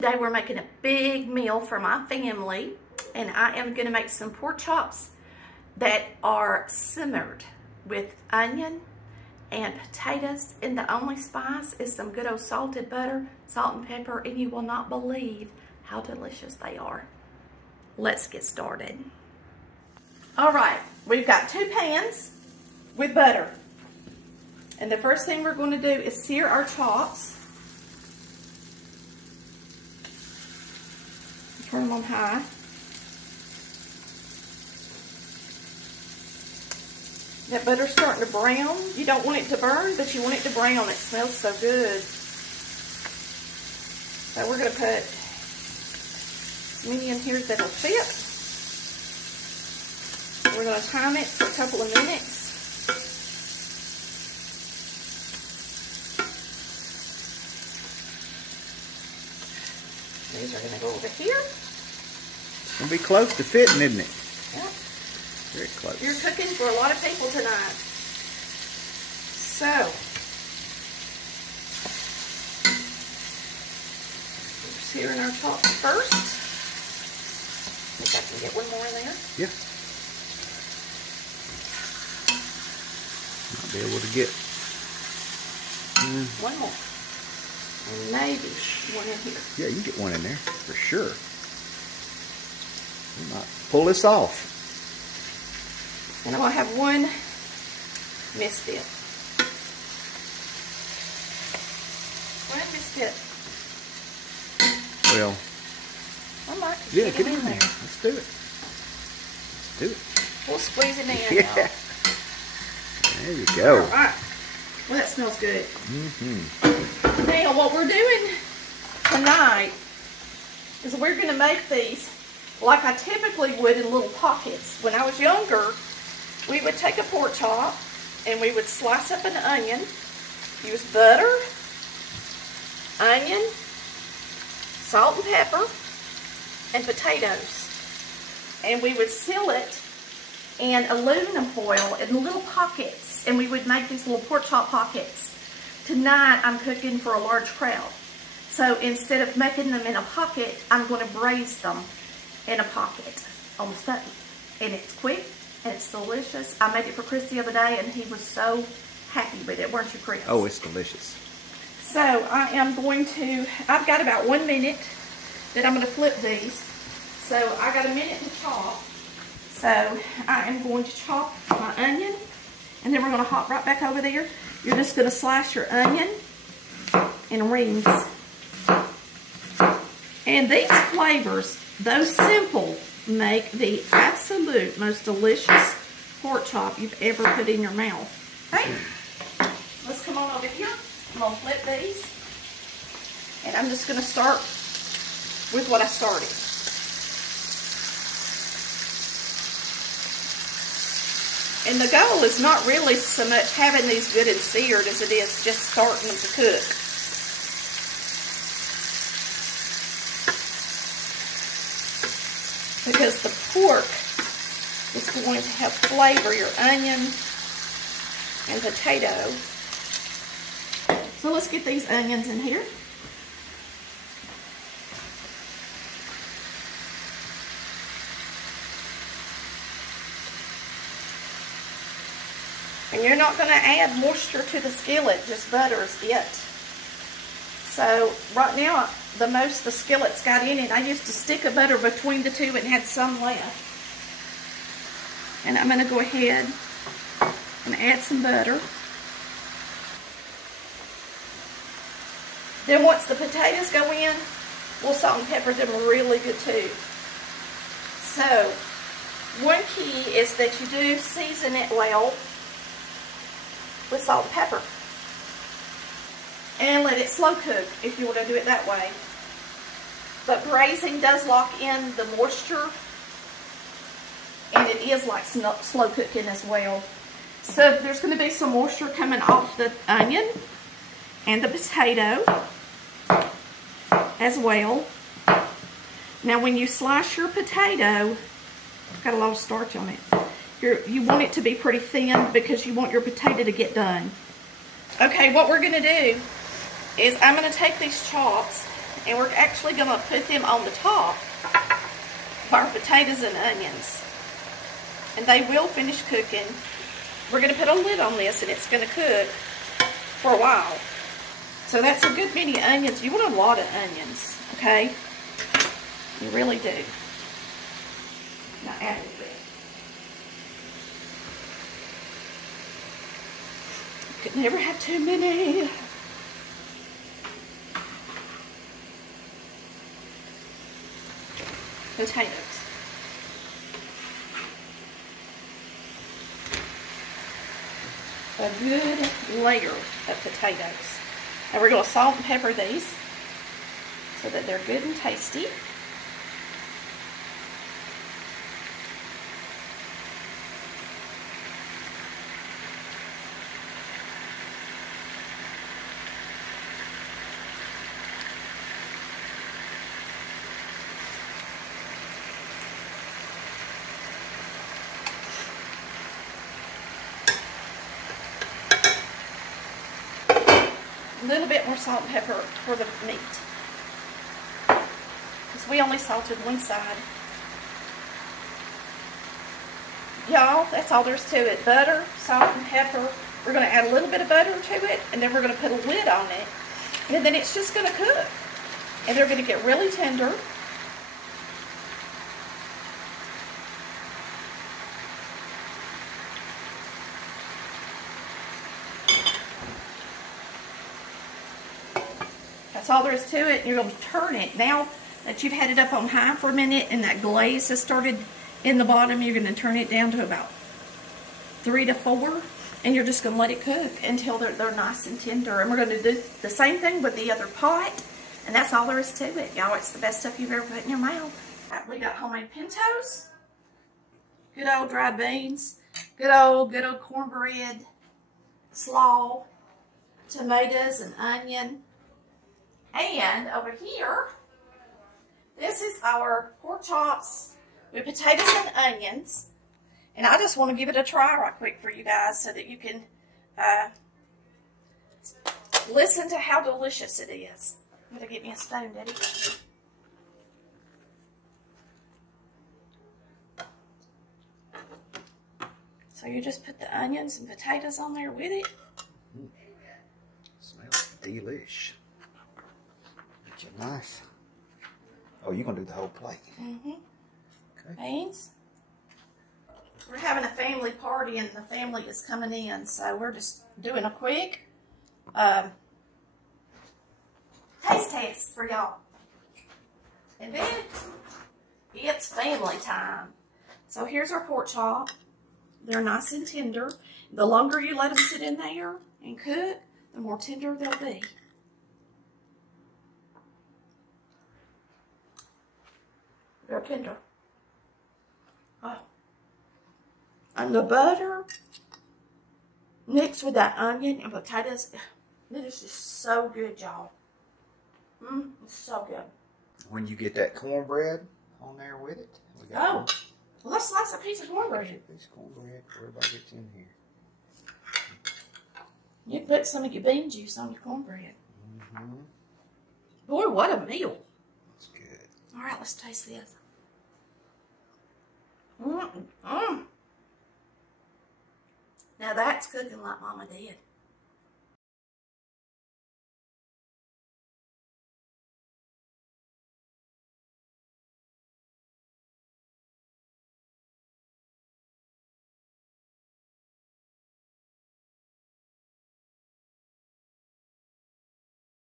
Today we're making a big meal for my family, and I am going to make some pork chops that are simmered with onion and potatoes, and the only spice is some good old salted butter, salt and pepper, and you will not believe how delicious they are. Let's get started. All right, we've got 2 pans with butter, and the first thing we're going to do is sear our chops. Turn them on high. That butter's starting to brown. You don't want it to burn, but you want it to brown. It smells so good. So we're going to put many in here that'll fit. We're going to time it for a couple of minutes. These are going to go over here. It's going to be close to fitting, isn't it? Yep. Very close. You're cooking for a lot of people tonight. So, we're searing our chops first. I think I can get one more in there. Yeah. Might be able to get one more. And maybe one in here. Yeah, you can get one in there for sure. We might pull this off. And I'm going to have one misfit. One misfit. Well, I might yeah, get in there. Let's do it. Let's do it. We'll squeeze it in. Yeah. There you go. All right. Well, that smells good. Mm-hmm. Now, what we're doing tonight is we're going to make these like I typically would in little pockets. When I was younger, we would take a pork chop and we would slice up an onion, use butter, onion, salt and pepper, and potatoes. And we would seal it in aluminum foil in little pockets, and we would make these little pork chop pockets. Tonight, I'm cooking for a large crowd. So instead of making them in a pocket, I'm going to braise them in a pocket on the stove. And it's quick, and it's delicious. I made it for Chris the other day, and he was so happy with it. Weren't you, Chris? Oh, it's delicious. So I am going to, I've got about 1 minute that I'm going to flip these. So I got a minute to chop. So I am going to chop my onion, and then we're going to hop right back over there. You're just going to slice your onion in rings. And these flavors, though simple, make the absolute most delicious pork chop you've ever put in your mouth. Okay, let's come on over here. I'm going to flip these. And I'm just going to start with what I started. And the goal is not really so much having these good and seared as it is just starting them to cook. Because the pork is going to help flavor your onion and potato. So let's get these onions in here. And you're not going to add moisture to the skillet, just butter is it. So right now, the most the skillet's got in it, I used to stick a butter between the two and had some left. And I'm going to go ahead and add some butter. Then once the potatoes go in, we'll salt and pepper them really good too. So, one key is that you do season it well with salt and pepper. And let it slow cook if you want to do it that way. But braising does lock in the moisture, and it is like slow cooking as well. So there's going to be some moisture coming off the onion and the potato as well. Now when you slice your potato, it's got a lot of starch on it. You want it to be pretty thin because you want your potato to get done. Okay, what we're going to do is I'm going to take these chops and we're actually going to put them on the top of our potatoes and onions. And they will finish cooking. We're going to put a lid on this, and it's going to cook for a while. So that's a good many onions. You want a lot of onions, okay? You really do. Now add a little bit. You could never have too many. Potatoes. A good layer of potatoes. And we're going to salt and pepper these so that they're good and tasty. A little bit more salt and pepper for the meat, because we only salted one side. Y'all, that's all there's to it. Butter, salt, and pepper. We're going to add a little bit of butter to it, and then we're going to put a lid on it, and then it's just going to cook. And they're going to get really tender. That's all there is to it. You're going to turn it. Now that you've had it up on high for a minute and that glaze has started in the bottom, you're going to turn it down to about 3 to 4, and you're just going to let it cook until they're nice and tender. And we're going to do the same thing with the other pot, and that's all there is to it. Y'all, it's the best stuff you've ever put in your mouth. Right, we got homemade pintos, good old dry beans, good old cornbread, slaw, tomatoes and onion. And over here, this is our pork chops with potatoes and onions. And I just want to give it a try right quick for you guys so that you can listen to how delicious it is. I'm going to get me a spoon, Daddy. So you just put the onions and potatoes on there with it. Smells delish. Nice. Oh, you're going to do the whole plate. Mm-hmm. Okay. Beans. We're having a family party and the family is coming in, so we're just doing a quick taste test for y'all. And then it's family time. So here's our pork chop. They're nice and tender. The longer you let them sit in there and cook, the more tender they'll be. They're tender. Oh. And the butter mixed with that onion and potatoes, it is just so good, y'all. It's so good. When you get that cornbread on there with it, we got well, let's slice a piece of cornbread. A piece of cornbread, everybody gets in here. You can put some of your bean juice on your cornbread. Mm-hmm. Boy, what a meal. That's good. All right, let's taste this. Now that's cooking like Mama did.